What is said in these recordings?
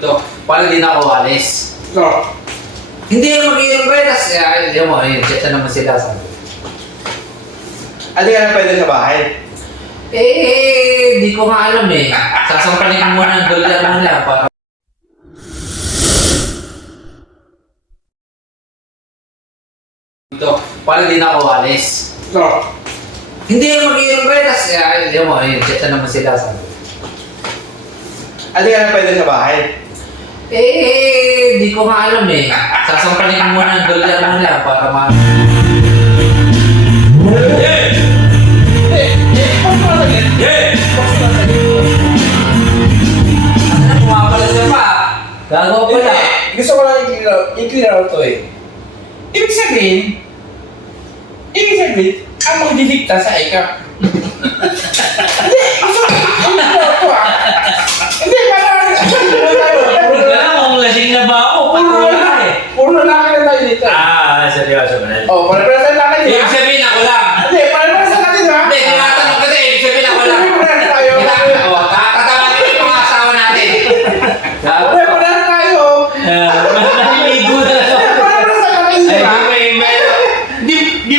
Ito, para di na ako alis. No. Hindi yung mag-iinom kayo, tas, ay, hindi mo, ayun, chat na naman sila. Sabi. Ano ka na pwede sa bahay? Eh, di ko nga alam eh. Sasampalin ko muna ng dolyar muna para Ito, para di na ako alis. No. Hindi yung mag-iinom kayo, tas, ay, hindi mo, ayun, chat na naman sila. Sabi. Ano ka na pwede sa bahay? Eh, di ko nga alam eh. Sasampalin ko muna ng dolyar muna para ma... Ano, pumapalag ka pa. Gago pala. Gusto ko lang i-clear out, i-clear out to eh. Ibig sabihin, ibig sabihin, ang magdidikta sa ika. Hindi, gusto ko, i-clear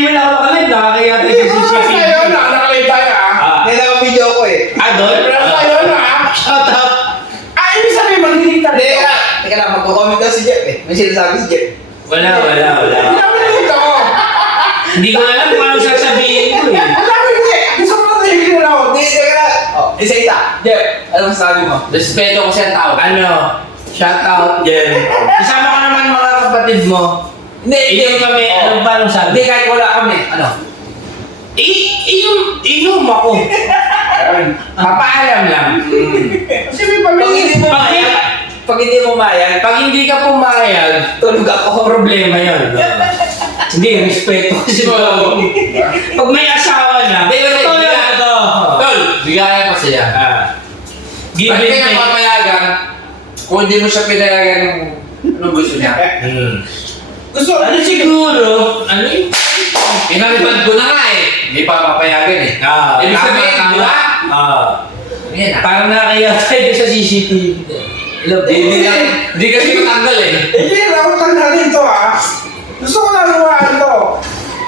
Di, di mo na ako makalit. Nakakaya tayo sa tayo, CCTV. na- nakalay tayo ah. Ah. Hindi na video ko eh. Ah, doon? Pare-pares tayo, na ah. Shout out. Ah, ibig sabihin, magdidikta Hindi, dito. teka, teka lang, magko-comment daw si Jeff eh. May sinasabi si Jeff. Wala, wala, wala. Hindi ako nandito ko. Hindi ko alam kung anong sasabihin ko eh. Ang dami ko eh. Gusto ko na i-clear out. Hindi, teka lang. Oh, isa-isa. Jeff, ano masasabi mo? Respeto ko sa tao. Ano? Shout out, Jen. Kasama ko naman mga kapatid mo. Hindi, Inom kami. Oh. Ano ba Hindi, sabi? kahit wala kami. Ano? I, inom, inom ako. Papaalam lang. Kasi may Pag hindi pamilya. mo Pag, mayag, pag hindi mo mayag, pag hindi ka pumayag, tulog ako. problema yun. Hindi, respeto ko si Pag may asawa na, Hindi, hindi, ito hindi. yun, ito. Tol, bigayan ko siya. Ah. Give Pag and kaya take. papayagan, kung hindi mo siya pinayagan ng anong gusto niya. Hmm. Gusto. Ano siguro? Ano yun? Pinalipad ko na nga eh. Hindi pa papayagan eh. Ah, Ibig tama, sabihin, tama. di ba? Ah. Yan ah. Parang nakakaya tayo sa CCTV. Hello, Hindi, hindi, hindi kasi matanggal eh. Hindi, ako tanggalin to ah. Gusto ko na lumaan to.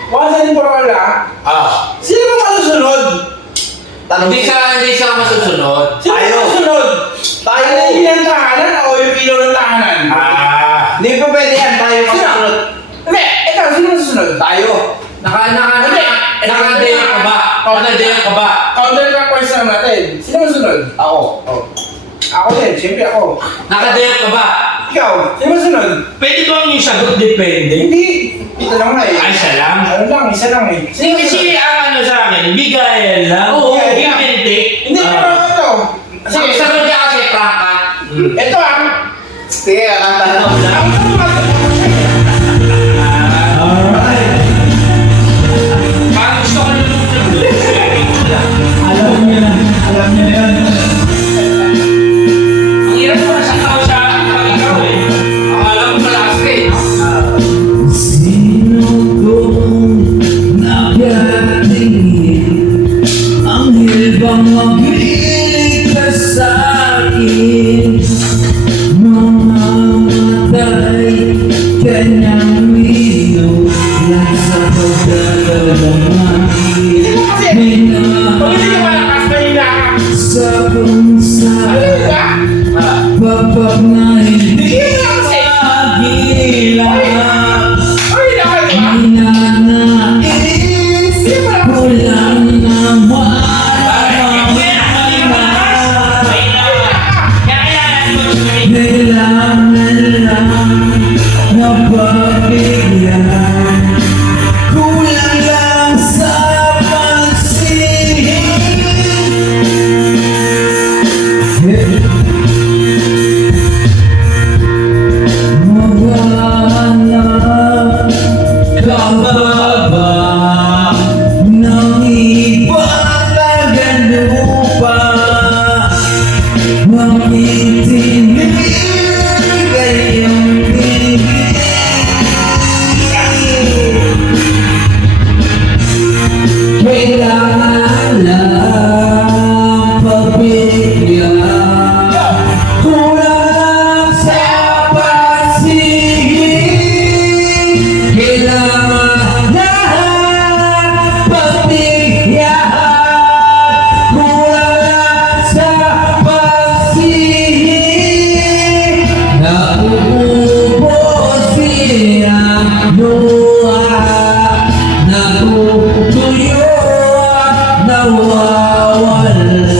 Once and for all ah. Ah. Sino ba masusunod? Tanong Hindi siya, hindi siya masusunod. Sino Tayo. masusunod? Tayo. Ano yung ilang tahanan o yung ilaw ng tahanan? Pa pwede yan. Tayo Sino? masusunod. Hindi, ikaw, sino masusunod? Tayo. Naka, naka, Hindi. naka, naka-dare ka ba? Naka-dare ka ba? Counter clockwise lang natin. Sino masusunod? Ako. Oh. Ako din, siyempre ako. Naka-dare ka ba? Ikaw, sino masusunod? Pwede bang yung sagot depende? Hindi. Ito lang nga eh. Ay, isa lang. Ano lang, isa lang eh. Hindi kasi ang ano sa akin, bigayan lang. Oo, give yeah. and take. Hindi, Ah. pero ito. Kasi sabi niya kasi prank ka. Mm. Ito ah. Sige, kakanta na ako sa kung sa Ano ba? Kapag na Allah.